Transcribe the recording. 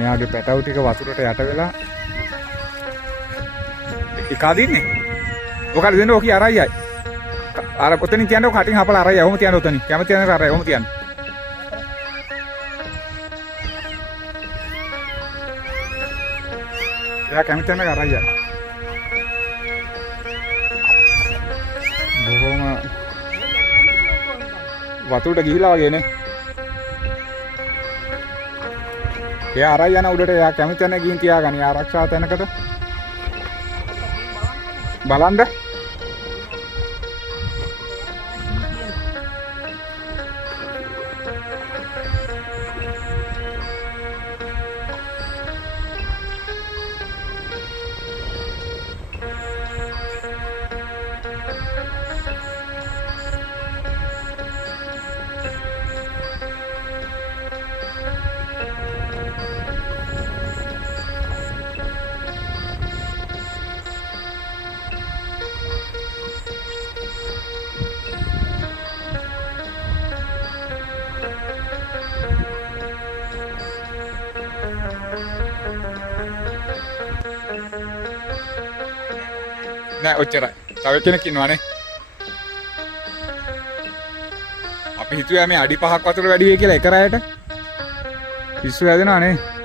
මෙයාගේ පැටවු ටික වතුරට යට වෙලා එකදින්නේ. ඔකට දෙන්න ඔකී අරයයි. අර කොතනින් තියන්නේ කටින් හපලා අරයයි. ඔහොම තියන්න උතනින්. කැමති යන අරයයි. ඔහොම තියන්න. එයා කැමති යන අරයයි. බොහොම වතුරට ගිහිලා වගේ නේ. එයා අරයි යන උඩට එයා කැමති යන ගිහින් තියාගනි ආරක්ෂා තැනකට. බලන්න. නෑ ඔච්චරයි. තව කෙනෙක් ඉන්නවනේ. අපි හිතුවේ මේ අඩි 5ක් වතුර වැඩි වෙයි කියලා එක රැයට. පිස්සු හැදෙනවනේ.